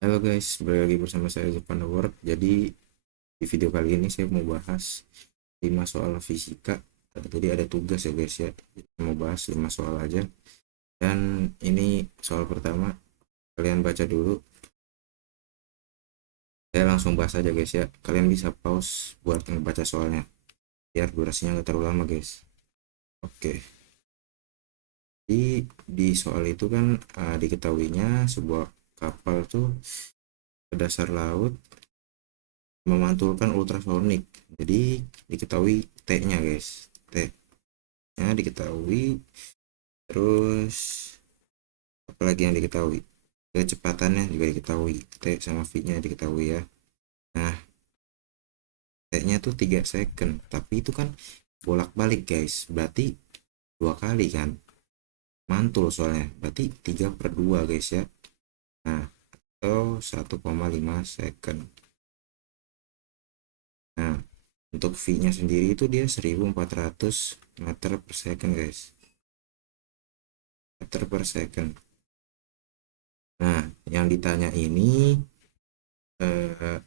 Halo guys, balik lagi bersama saya Jepan Work. Jadi di video kali ini saya mau bahas 5 soal fisika. Jadi ada tugas ya guys ya. Saya mau bahas 5 soal aja. Dan ini soal pertama, kalian baca dulu. Saya langsung bahas aja guys ya. Kalian bisa pause buat ngebaca soalnya. Biar durasinya nggak terlalu lama guys. Oke. Di soal itu kan diketahuinya sebuah kapal tuh ke dasar laut memantulkan ultrasonik. Jadi diketahui T-nya guys. T-nya diketahui, terus apalagi yang diketahui, kecepatannya juga diketahui, T sama V-nya diketahui ya. Nah, T-nya tuh 3 second, tapi itu kan bolak-balik guys, berarti dua kali kan, mantul soalnya, berarti 3/2 guys ya. Nah, atau 1,5 second. Nah, untuk V-nya sendiri itu dia 1400 meter per second guys, meter per second. Nah, yang ditanya ini eh,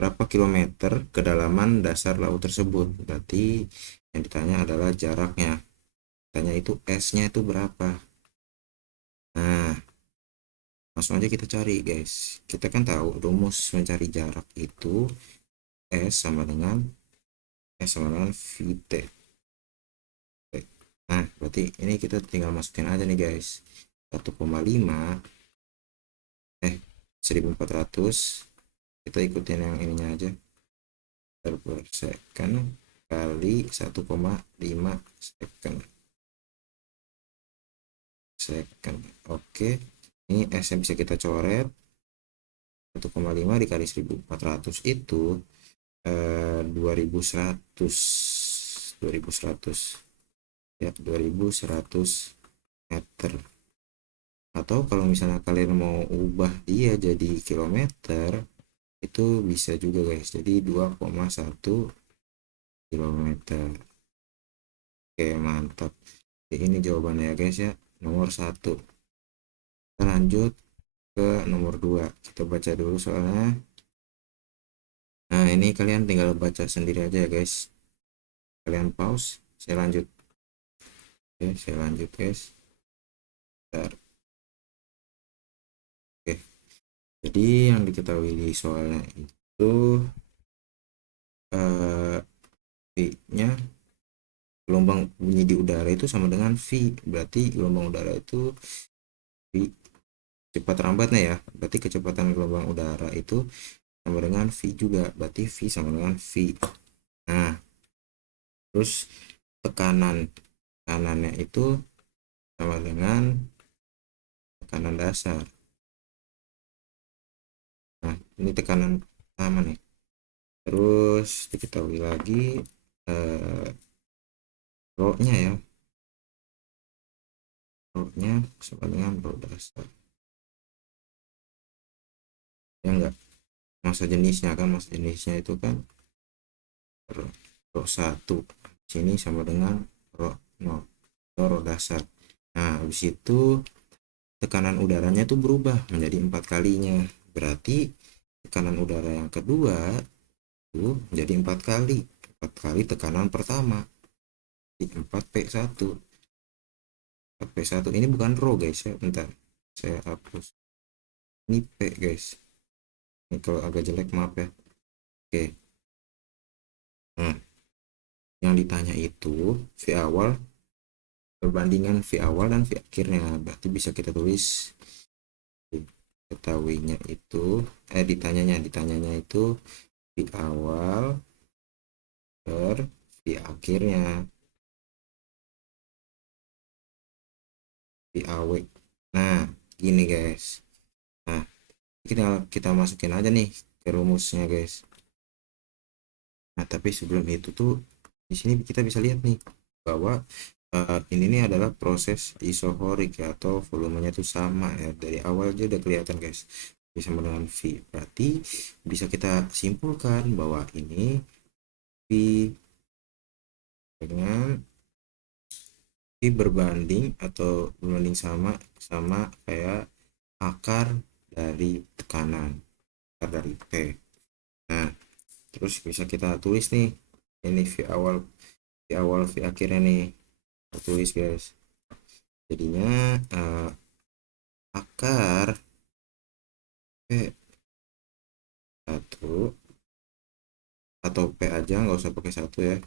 berapa kilometer kedalaman dasar laut tersebut. Berarti yang ditanya adalah jaraknya. Tanya itu S-nya itu berapa. Nah, langsung aja kita cari guys. Kita kan tahu rumus mencari jarak itu S sama dengan VT. Nah, berarti ini kita tinggal masukin aja nih guys. 1,5 eh 1400, kita ikutin yang ininya aja, per second kali 1,5 second. Oke, ini S yang bisa kita coret. 1,5 dikali 1400 itu 2100, 2100 ya, 2100 meter. Atau kalau misalnya kalian mau ubah dia jadi kilometer, itu bisa juga guys, jadi 2,1 kilometer. Oke, mantap. Ini jawabannya ya guys ya, nomor satu. Kita lanjut ke nomor 2. Kita baca dulu soalnya. Nah, ini kalian tinggal baca sendiri aja ya guys. Kalian pause, saya lanjut. Oke, saya lanjut guys. Bentar. Oke, jadi yang diketahui di soalnya itu V-nya, gelombang bunyi di udara itu sama dengan V. Berarti gelombang udara itu V cepat lambatnya ya. Berarti kecepatan gelombang udara itu sama dengan V juga. Berarti V sama dengan V. Nah, terus tekanannya itu sama dengan tekanan dasar. Nah, ini tekanan pertama nih. Terus diketahui lagi eh, rho-nya ya. Rho-nya sama dengan rho dasar. Ya enggak? Masa jenisnya itu kan rho, rho 1. Sini sama dengan rho 0. Atau rho dasar. Nah, habis itu tekanan udaranya itu berubah menjadi 4 kalinya. Berarti tekanan udara yang kedua itu menjadi 4 kali. 4 kali tekanan pertama. Di 4P1. 4P1 ini bukan rho guys ya. Bentar. Saya hapus. Ini P guys. Ini kalau agak jelek maaf ya. Oke. Nah, yang ditanya itu V awal, perbandingan V awal dan V akhirnya. Berarti bisa kita tulis ketahuinya itu ditanyanya itu V awal per V akhirnya, V AW. Nah, gini guys. Nah, kita kita masukin aja nih ke rumusnya guys. Nah, tapi sebelum itu tuh di sini kita bisa lihat nih bahwa ini nih adalah proses isohorik ya, atau volumenya tuh sama ya. Dari awal aja udah kelihatan guys, bisa dengan V. Berarti bisa kita simpulkan bahwa ini V dengan Ini berbanding atau berbanding sama kayak akar dari tekanan, akar dari P. Nah, terus bisa kita tulis nih, ini V awal, V akhirnya nih, kita tulis guys. Jadinya akar P 1 atau P aja, nggak usah pakai 1 ya,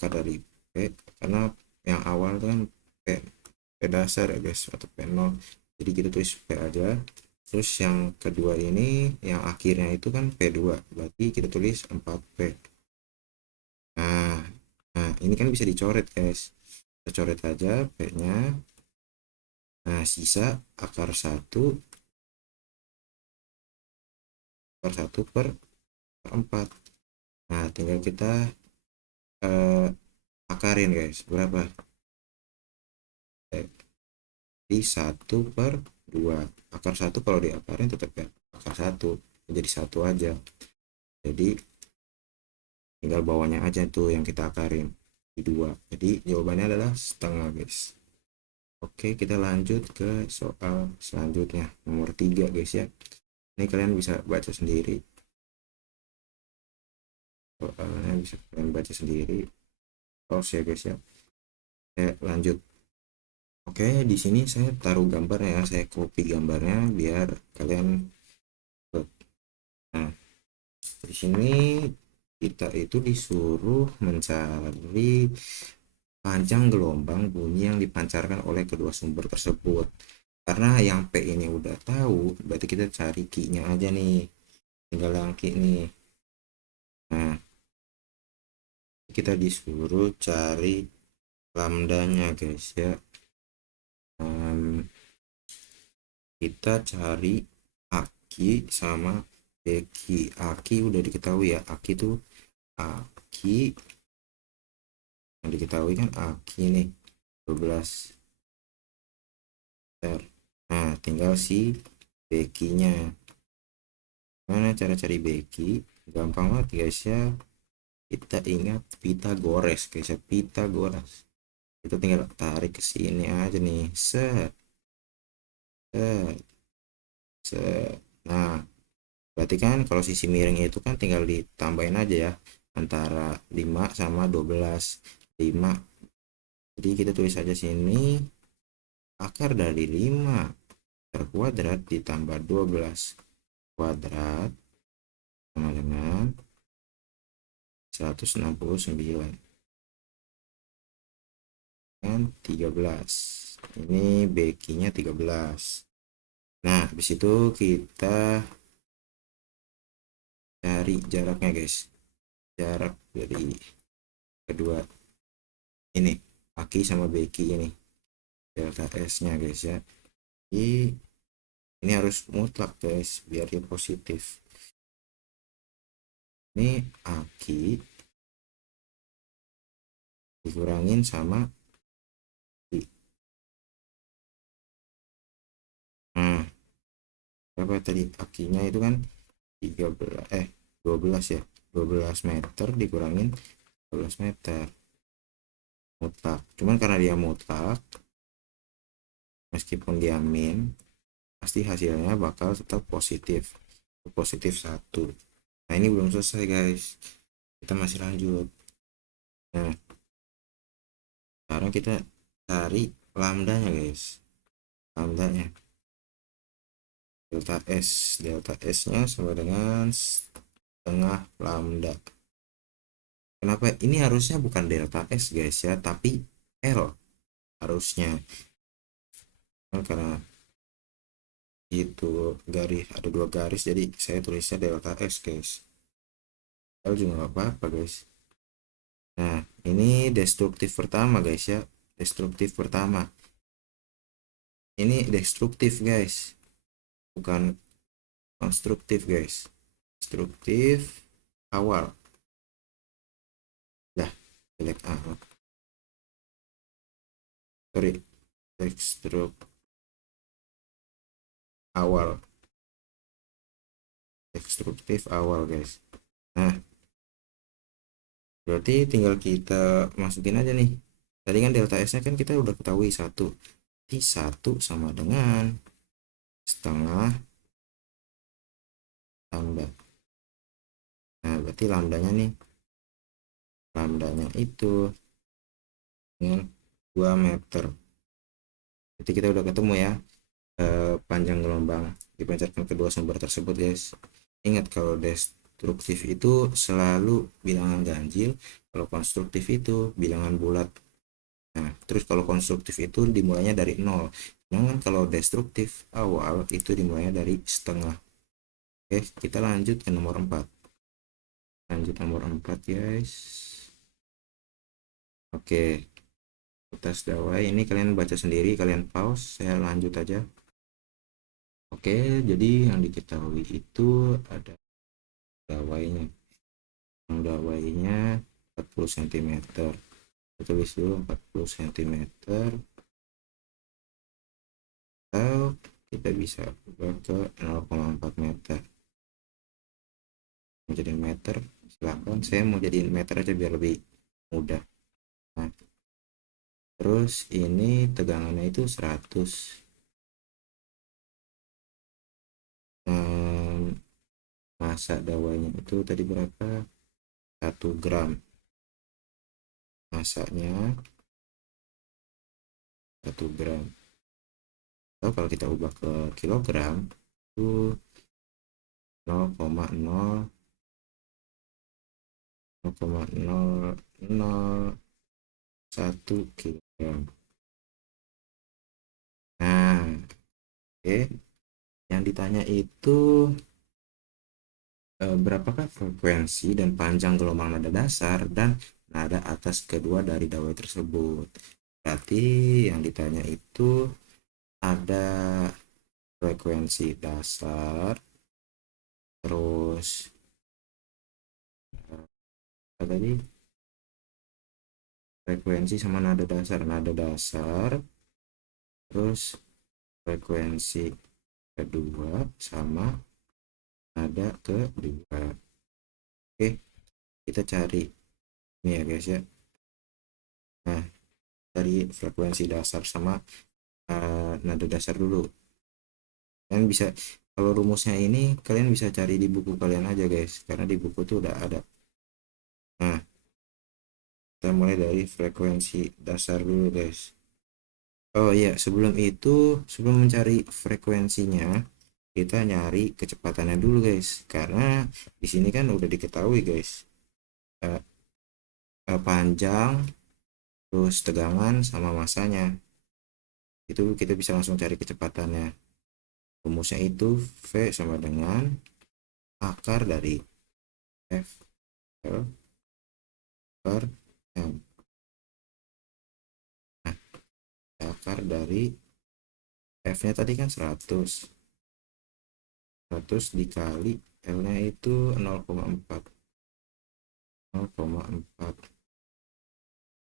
akar dari P, karena yang awal itu kan P dasar ya guys, atau P0, jadi kita tulis P aja. Terus yang kedua ini yang akhirnya itu kan P2, berarti kita tulis 4P. Nah, ini kan bisa dicoret guys, kita coret aja P nya. Nah, sisa akar 1 per 4. Nah, tinggal kita akarin guys, berapa? Di 1/2. Akar 1 kalau diakarin tetap ya akar 1, jadi 1 aja. Jadi tinggal bawahnya aja tuh yang kita akarin di 2. Jadi jawabannya adalah setengah guys. Oke, kita lanjut ke soal selanjutnya, nomor 3 guys ya. Ini kalian bisa baca sendiri. Soalnya bisa kalian baca sendiri. Pause ya guys ya. Lanjut. Oke, di sini saya taruh gambarnya ya, saya copy gambarnya biar kalian. Nah, di sini kita itu disuruh mencari panjang gelombang bunyi yang dipancarkan oleh kedua sumber tersebut. Karena yang P ini udah tahu, berarti kita cari Q-nya aja nih. Tinggal yang Q nih. Nah, kita disuruh cari lambdanya guys ya. Kita cari Aki sama Beki. Aki udah diketahui ya, Aki tuh Aki yang diketahui kan Aki nih 12 meter. Nah, tinggal si Bekinya. Mana cara cari Beki? Gampang banget guys ya. Kita ingat Pitagoras guys ya, Pitagoras. Kita tinggal tarik ke sini aja nih. Set, set, set. Nah, berarti kan kalau sisi miring itu kan tinggal ditambahin aja ya, antara 5 sama 12. 5. Jadi kita tulis aja sini akar dari 5 kuadrat ditambah 12 kuadrat sama dengan 169 dan 13. Ini B-nya 13. Nah, habis itu kita cari jaraknya guys. Jarak dari kedua ini, Aki sama Beki ini. Delta S-nya guys ya. Ini harus mutlak guys biar dia positif. Ini Aki dikurangin sama I. Nah, berapa tadi Akinya itu kan 13 12 ya. 12 meter dikurangin 12 meter. Mutlak. Cuman karena dia mutlak, meskipun dia min, pasti hasilnya bakal tetap positif. Positif 1. Nah, ini belum selesai guys. Kita masih lanjut. Nah, sekarang kita cari lambdanya guys. Lambdanya delta S nya sama dengan setengah lambda. Kenapa ini harusnya bukan delta S guys ya, tapi L harusnya, karena itu garis, ada 2 garis, jadi saya tulisnya delta S guys. L juga nggak apa-apa guys. Nah, ini destruktif pertama guys ya, destruktif pertama. Ini destruktif guys, bukan konstruktif guys. Destruktif awal. Dah, jelek amat. Sorry, destruktif awal. Destruktif awal guys. Nah, berarti tinggal kita masukin aja nih Tadi kan delta S nya kan kita udah ketahui 1, di 1 sama dengan setengah lambda. Nah berarti lambdanya nih, lambdanya itu dengan 2 meter. Jadi kita udah ketemu ya panjang gelombang dipancarkan kedua sumber tersebut guys. Ingat kalau destruktif itu selalu bilangan ganjil, kalau konstruktif itu bilangan bulat. Nah terus kalau konstruktif itu dimulainya dari 0, sedangkan kalau destruktif awal itu dimulainya dari setengah. Oke, kita lanjut ke nomor 4. Lanjut nomor 4 guys. Oke, atas dawai ini kalian baca sendiri, kalian pause, saya lanjut aja. Oke, jadi yang diketahui itu ada dawainya. Yang dawainya 40 cm. Kita tulis dulu 40 cm, atau kita bisa ubah ke 0,4 meter. Mau jadi meter, silahkan. Saya mau jadiin meter aja biar lebih mudah. Nah, terus ini tegangannya itu 100. Masa dawanya itu tadi berapa? 1 gram. Masanya 1 gram. Atau kalau kita ubah ke kilogram itu 0,0001 kilogram. Nah, oke. Yang ditanya itu berapakah frekuensi dan panjang gelombang nada dasar dan nada atas kedua dari dawai tersebut. Berarti yang ditanya itu ada frekuensi dasar, terus apa tadi, frekuensi sama nada dasar, terus frekuensi kedua sama nada kedua. Oke, kita cari ini ya guys ya. Nah, dari frekuensi dasar sama nada dasar dulu. Kalian bisa, kalau rumusnya ini kalian bisa cari di buku kalian aja guys, karena di buku tuh udah ada. Nah, kita mulai dari frekuensi dasar dulu guys. Oh iya, sebelum itu, sebelum mencari frekuensinya, kita nyari kecepatannya dulu guys, karena di sini kan udah diketahui guys, eh, panjang, terus tegangan sama masanya. Itu kita bisa langsung cari kecepatannya. Rumusnya itu V sama dengan akar dari F L per M. Nah, akar dari F nya tadi kan 100 dikali L nya itu 0,4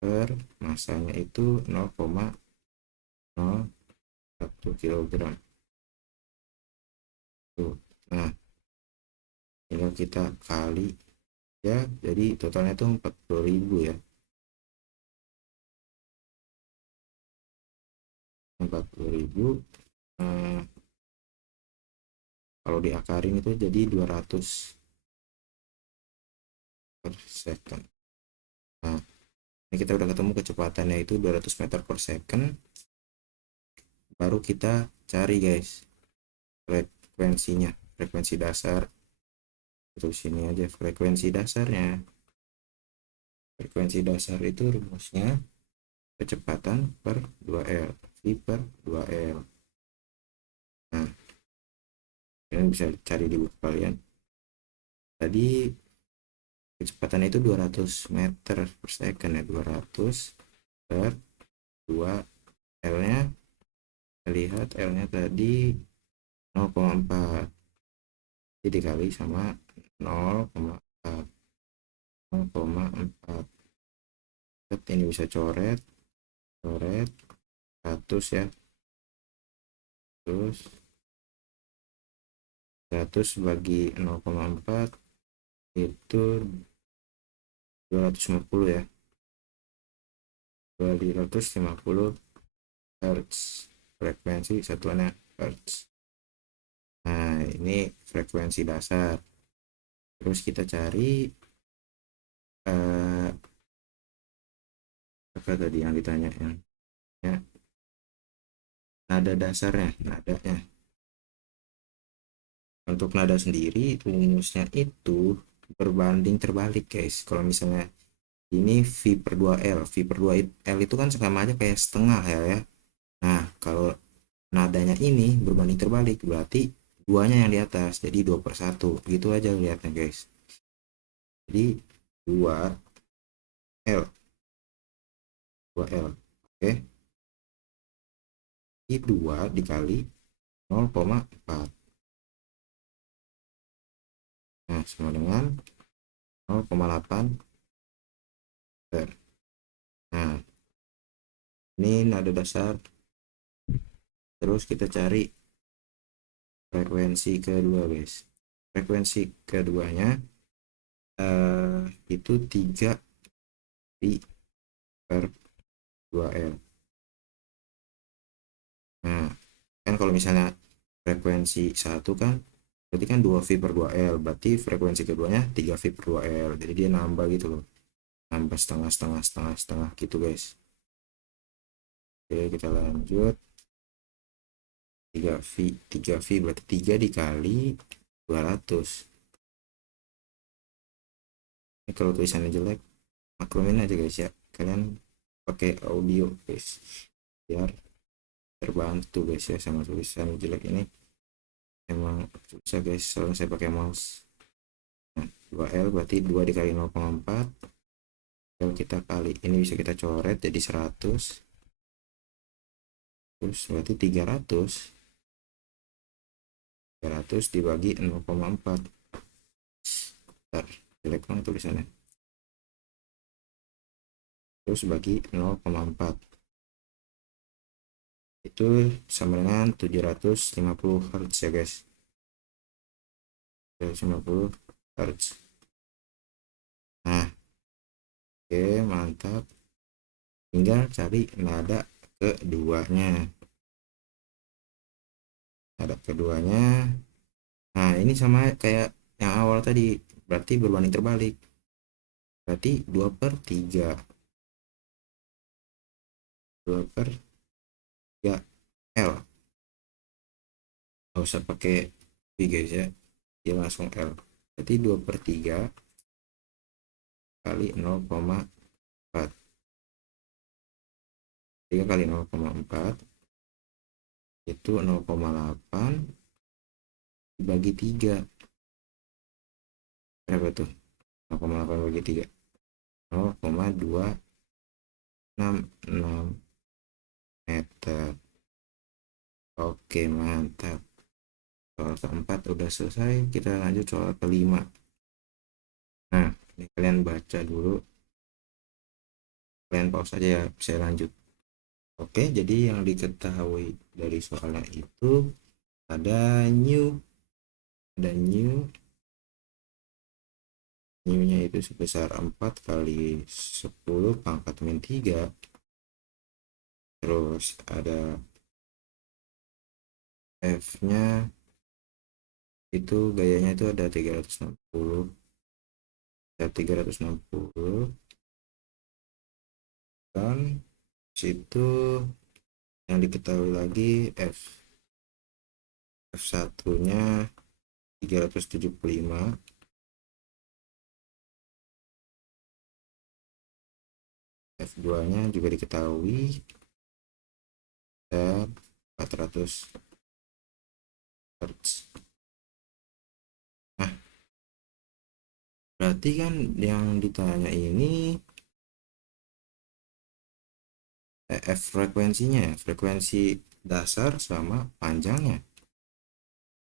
per masanya itu 0,01 kilogram. Tuh. Nah, tinggal kita kali ya, jadi totalnya itu 40.000 ya. 40.000, nah, kalau diakarin itu jadi 200 per second. Nah, ini kita udah ketemu kecepatannya itu 200 meter per second. Baru kita cari guys frekuensinya, frekuensi dasar. Terus sini aja frekuensi dasarnya. Frekuensi dasar itu rumusnya kecepatan per 2L, V per 2L. Nah, kalian bisa cari di buku kalian. Tadi kecepatannya itu 200 meter per second ya, 200 per 2 L nya, lihat L nya tadi 0,4, jadi dikali sama 0,4. 0,4. Ini bisa coret 100 ya, terus 100 bagi 0,4 itu 250 ya, 250 Hz, frekuensi satuannya Hz. Nah, ini frekuensi dasar. Terus kita cari apa tadi yang ditanya ya, nada dasarnya, nadanya. Untuk nada sendiri rumusnya itu berbanding terbalik guys. Kalau misalnya ini V per 2L, V per 2L itu kan sama aja kayak setengah ya. Nah, kalau nadanya ini berbanding terbalik berarti duanya yang di atas, jadi 2/1 gitu aja lihatnya guys. Jadi 2L 2L, oke. Ini 2 dikali 0,4, nah sama dengan 0,8 meter. Nah, ini nada dasar. Terus kita cari frekuensi kedua guys. Frekuensi keduanya itu 3 pi per 2L. Nah, kan kalau misalnya frekuensi satu kan berarti kan 2 V per 2L, berarti frekuensi keduanya 3 V per 2L, jadi dia nambah gitu loh, nambah setengah setengah setengah setengah gitu guys. Oke, kita lanjut. 3V berarti 3 dikali 200. Ini kalau tulisannya jelek maklumin aja guys ya, kalian pakai audio guys biar terbantu guys ya sama tulisan jelek ini. Emang susah guys soalnya saya pakai mouse. Nah, 2L berarti 2 dikali 0,4, kalau kita kali ini bisa kita coret jadi 100, terus berarti 300 dibagi 0,4. Bentar, jelek banget tulisannya. Terus bagi 0,4 itu sama dengan 750 Hz ya guys, 750 Hz. Nah, oke, mantap. Tinggal cari nada keduanya. Nada keduanya, nah ini sama kayak yang awal tadi, berarti berbanding terbalik, berarti 2/3, 2/3L. Gak usah pakai V guys ya, dia langsung L. Berarti 2/3 kali 0,4, 3 kali 0,4 itu 0,8 dibagi 3, berapa tuh? 0,8 bagi 3, 0,266 meter. Oke, mantap. Soal keempat udah selesai, kita lanjut soal kelima. Nah, ini kalian baca dulu, kalian pause aja ya, saya lanjut. Oke, jadi yang diketahui dari soalnya itu ada new, new-nya itu sebesar 4 kali 10 pangkat min 3. Terus ada F-nya itu gayanya itu ada 360, dan situ yang diketahui lagi F1-nya 375, F2-nya juga diketahui dan 400 Hz. Nah, berarti kan yang ditanya ini frekuensinya, frekuensi dasar sama panjangnya.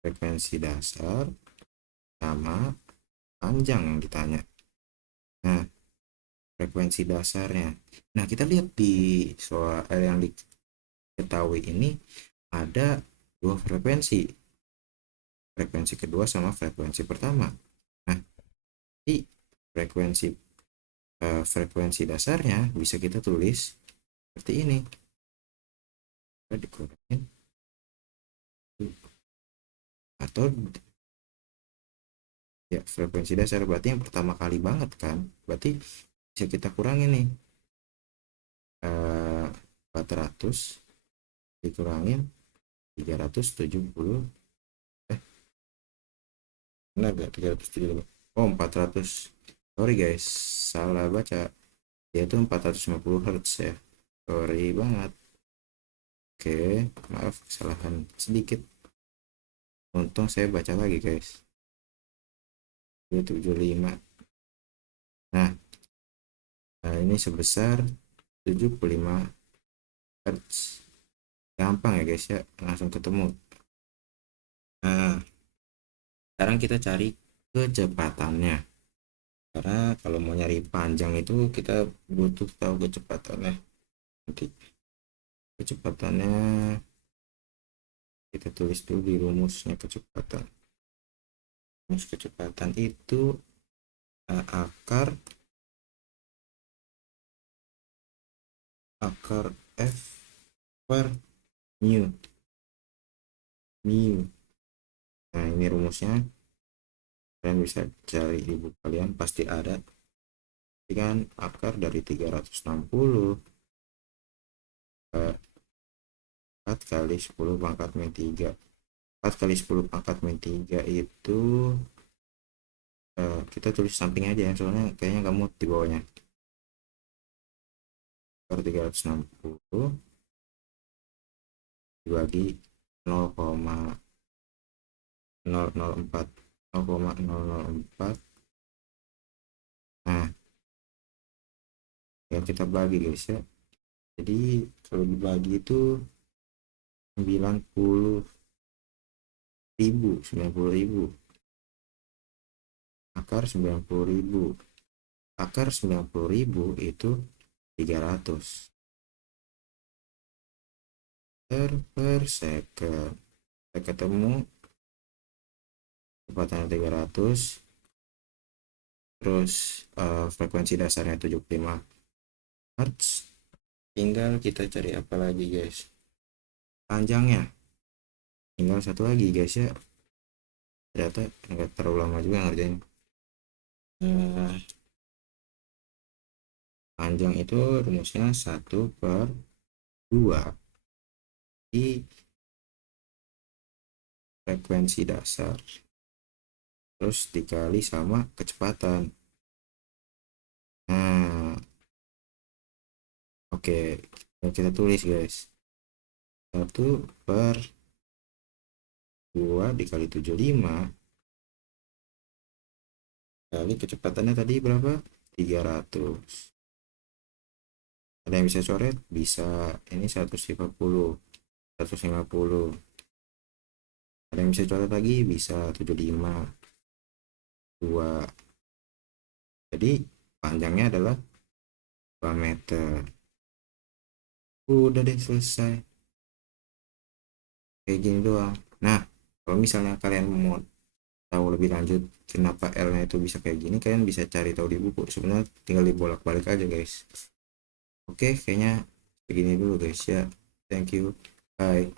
Frekuensi dasar sama panjang yang ditanya. Nah, frekuensi dasarnya. Nah, kita lihat di soal yang diketahui ini ada dua frekuensi. Frekuensi kedua sama frekuensi pertama. Nah, di frekuensi dasarnya bisa kita tulis seperti ini. Kita dikurangin, atau ya frekuensi dasar berarti yang pertama kali banget kan, berarti bisa kita kurangin nih, 400 dikurangin 370, benar gak 370, oh 400, sorry guys, salah baca, dia itu 450 Hz ya, sorry banget. Oke, maaf kesalahan sedikit, untung saya baca lagi guys, 275. Nah, ini sebesar 75 Hz, gampang ya guys ya, langsung ketemu. Nah, sekarang kita cari kecepatannya, karena kalau mau nyari panjang itu kita butuh tahu kecepatannya. Nanti kecepatannya kita tulis dulu di rumusnya. Rumus kecepatan itu akar F per mu. Nah, ini rumusnya, kalian bisa cari di buku kalian, pasti ada. Kan akar dari 360 4 kali 10 pangkat min 3, 4 kali 10 pangkat min 3 itu kita tulis samping aja ya, soalnya kayaknya kamu di bawahnya. Per 360 dibagi 0,004, 0,004. Nah, ya kita bagi guys ya, jadi kalau dibagi itu 90.000 akar 90.000, akar 90.000 itu 300 per second. Kita ketemu kecepatannya 300, terus frekuensi dasarnya 75 Hz. Tinggal kita cari apa lagi guys, panjangnya. Tinggal satu lagi guys ya, ternyata nggak terlalu lama juga ngerjain. Panjang itu rumusnya 1/2 di frekuensi dasar terus dikali sama kecepatan. Nah, oke, kita tulis guys, 1/2 dikali 75 kali kecepatannya tadi berapa, 300. Ada yang bisa coret, bisa, ini 150. Ada yang bisa coret lagi, bisa 75 2. Jadi panjangnya adalah 2 meter. Udah deh, selesai, kayak gini doang. Nah, kalau misalnya kalian mau tahu lebih lanjut kenapa L nya itu bisa kayak gini, kalian bisa cari tahu di buku, sebenarnya tinggal dibolak-balik aja guys. Oke, kayaknya begini dulu guys ya, thank you, bye.